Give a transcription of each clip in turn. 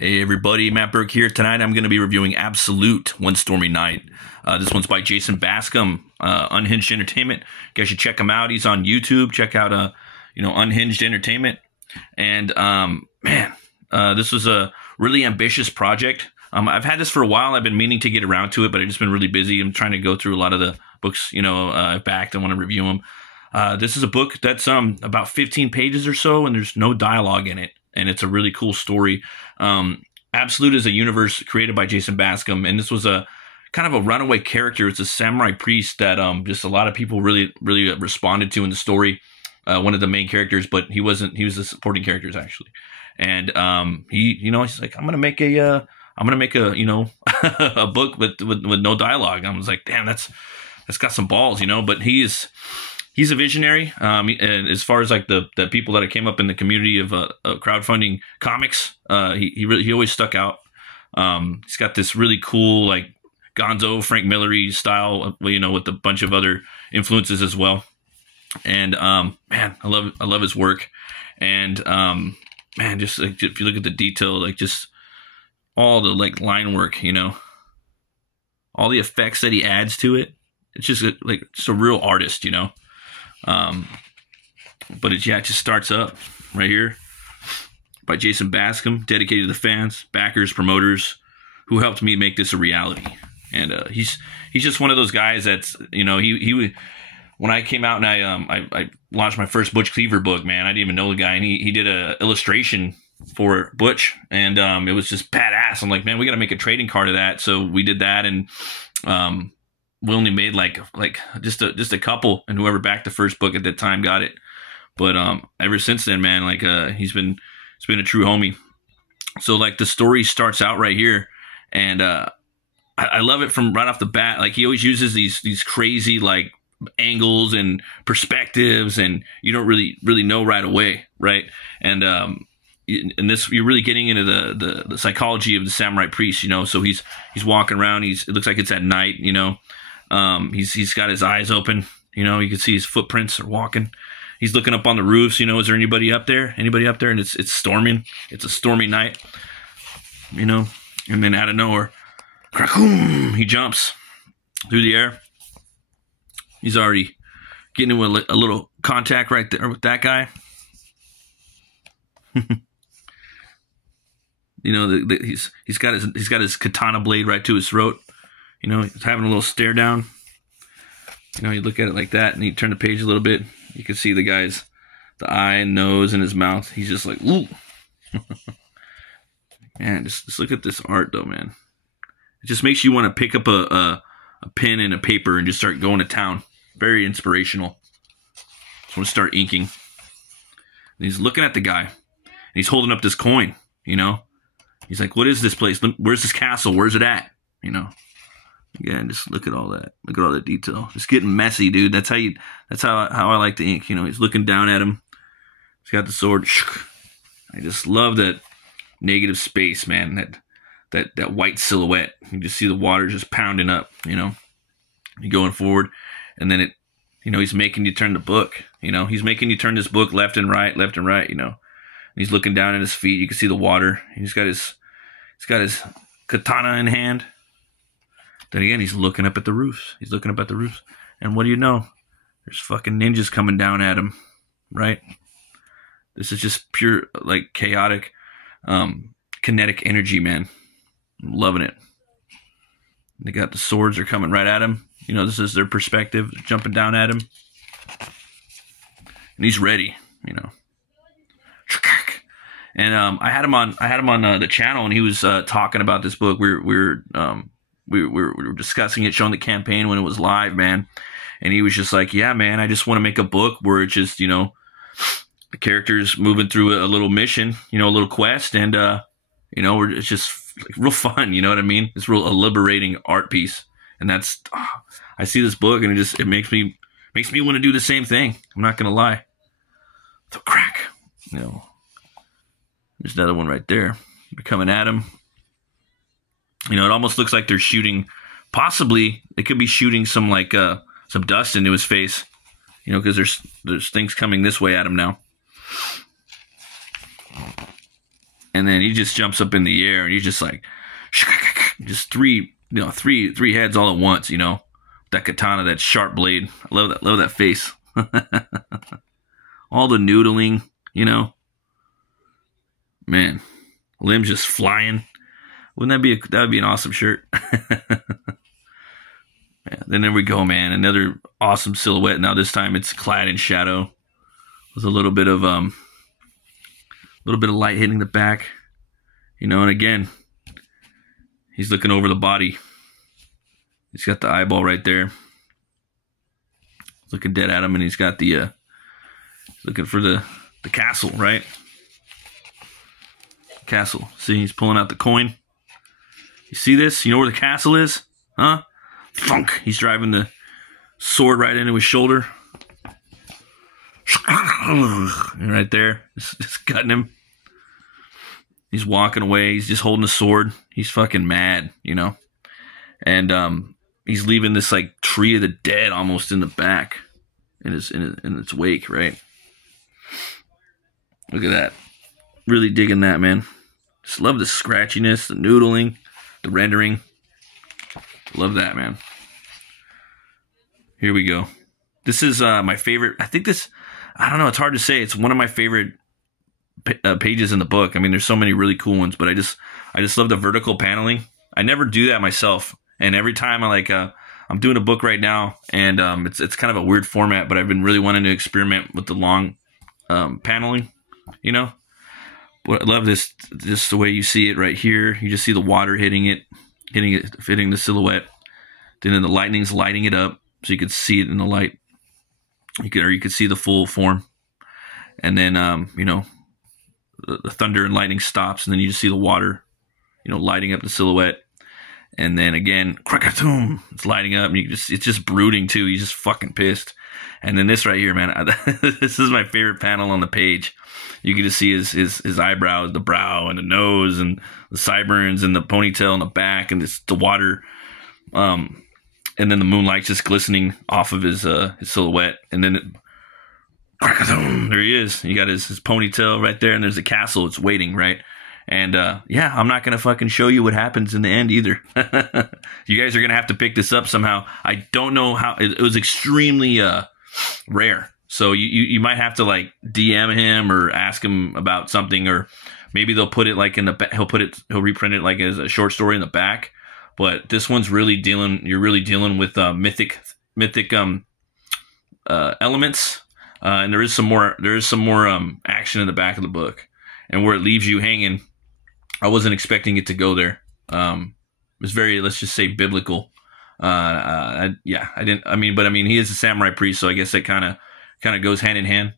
Hey everybody, Matt Burke here. Tonight I'm going to be reviewing Absolute One Stormy Night. This one's by Bascom, Unhinged Entertainment. You guys should check him out. He's on YouTube. Check out, Unhinged Entertainment. And this was a really ambitious project. I've had this for a while. I've been meaning to get around to it, but I've just been really busy. I'm trying to go through a lot of the books, I've backed. I want to review them. This is a book that's about 15 pages or so, and there's no dialogue in it. And it's a really cool story. Absolute is a universe created by Bascom, and this was a kind of a runaway character. It's a samurai priest that just a lot of people really responded to in the story. One of the main characters, but he wasn't. He was the supporting characters actually. And he's like, I'm gonna make a a book with no dialogue. I was like, damn, that's got some balls, But he's a visionary, and as far as like the people that came up in the community of crowdfunding comics, he always stuck out. He's got this really cool like Gonzo Frank Miller-y style, with a bunch of other influences as well. And man, I love his work. And man, just like, if you look at the detail, like just all the like line work, all the effects that he adds to it. It's just just a real artist, But it just starts up right here by Bascom, dedicated to the fans, backers, promoters who helped me make this a reality. And he's just one of those guys that's he when I came out and I launched my first Butch Cleaver book, man, I didn't even know the guy, and he did a illustration for Butch, and it was just badass. I'm like, man, we got to make a trading card of that. So we did that, and we only made like just a couple, and whoever backed the first book at that time got it. But ever since then, man, he's been a true homie. So like the story starts out right here, and I love it from right off the bat. Like he always uses these crazy like angles and perspectives, and you don't really know right away, right? And in this, you're really getting into the psychology of the samurai priest, So he's walking around. It looks like it's at night, He's got his eyes open, you can see his footprints are walking. He's looking up on the roofs, is there anybody up there? Anybody up there? And it's storming. It's a stormy night, and then out of nowhere, crack-boom, he jumps through the air. He's already getting into a little contact right there with that guy. He's got his katana blade right to his throat. He's having a little stare down. You look at it like that, and you turn the page a little bit. You can see the eye and nose and his mouth. He's just like, ooh. Man, just look at this art, though, man. It just makes you want to pick up a pen and a paper and just start going to town. Very inspirational. Just want to start inking. And he's looking at the guy, and he's holding up this coin, He's like, what is this place? Where's this castle? Where's it at? Again, just look at all that. Look at all that detail. It's getting messy, dude. That's how I like to ink. He's looking down at him. He's got the sword. I just love that negative space, man. That white silhouette. You just see the water just pounding up. You're going forward, and then he's making you turn the book. He's making you turn this book left and right. And he's looking down at his feet. You can see the water. He's got his katana in hand. Then again, he's looking up at the roofs. And what do you know? There's fucking ninjas coming down at him, right? This is just pure, like, chaotic, kinetic energy, man. I'm loving it. They got the swords are coming right at him. This is their perspective. They're jumping down at him. And he's ready, And I had him on the channel, and he was talking about this book. We were discussing it, showing the campaign when it was live, man. And he was just like, yeah, man, I just want to make a book where it's just, the characters moving through a little mission, a little quest. And, it's just like real fun. You know what I mean? It's a liberating art piece. And that's, I see this book, and it makes me want to do the same thing. I'm not going to lie. So crack, there's another one right there. They're coming at him. It almost looks like they're shooting. Possibly, they could be shooting some dust into his face. Because there's things coming this way at him now. and then he just jumps up in the air, and he's just like, just three heads all at once, you know. That katana, that sharp blade. I love that face. All the noodling, you know. Man, limbs just flying. Wouldn't that would be an awesome shirt? Yeah, then there we go, man. Another awesome silhouette. Now this time it's clad in shadow, with a little bit of light hitting the back, you know. And again, he's looking over the body. He's got the eyeball right there, looking dead at him, and he's got the looking for the castle, right? Castle. See, he's pulling out the coin. You see this? You know where the castle is? Huh? Thunk. He's driving the sword right into his shoulder. And right there. Just cutting him. He's walking away. He's just holding a sword. He's fucking mad, you know? And he's leaving this like tree of the dead almost in the back in its wake, right? Look at that. Really digging that, man. Just love the scratchiness, the noodling, the rendering. Love that, man. Here we go. This is my favorite. I think this, I don't know, it's hard to say. It's one of my favorite pages in the book. I mean, there's so many really cool ones, but I just love the vertical paneling. I never do that myself. And every time I'm doing a book right now, and it's kind of a weird format, but I've been really wanting to experiment with the long paneling, you know. But I love this, just the way you see it right here. You just see the water hitting the silhouette. Then the lightning's lighting it up, so you could see it in the light. You could see the full form. And then you know, the thunder and lightning stops, and then you just see the water, you know, lighting up the silhouette. And then again, crack-a-toom, it's lighting up, and it's just brooding too. He's just fucking pissed. And then this right here, man, this is my favorite panel on the page. You can just see his eyebrows, the brow, and the nose, and the sideburns, and the ponytail in the back, and the water, and then the moonlight's just glistening off of his silhouette. And then there he is. You got his ponytail right there, and there's a castle. It's waiting, right? And yeah, I'm not gonna fucking show you what happens in the end either. You guys are gonna have to pick this up somehow. I don't know how. It was extremely rare. So you might have to like DM him or ask him about something, or maybe they'll put it like in the he'll reprint it like as a short story in the back. But this one's really you're really dealing with mythic elements, and there is some more action in the back of the book, and where it leaves you hanging. I wasn't expecting it to go there. It was very, let's just say, biblical. Yeah, I didn't. I mean, he is a samurai priest, so I guess that kind of goes hand in hand.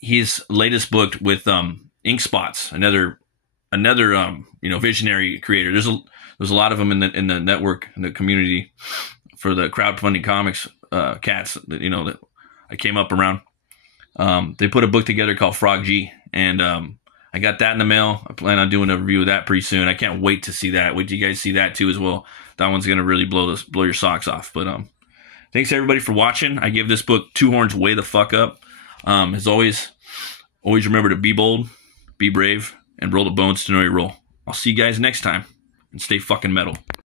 His latest book with Ink Spots, another you know, visionary creator. There's a lot of them in the network, in the community for the crowdfunding comics cats that, you know, that I came up around. They put a book together called Frog G, and I got that in the mail. I plan on doing a review of that pretty soon. I can't wait to see that. Wait till you guys see that too as well. That one's gonna really blow your socks off. But thanks everybody for watching. I give this book 2 horns way the fuck up. As always remember to be bold, be brave, and roll the bones to know your role. I'll see you guys next time, and stay fucking metal.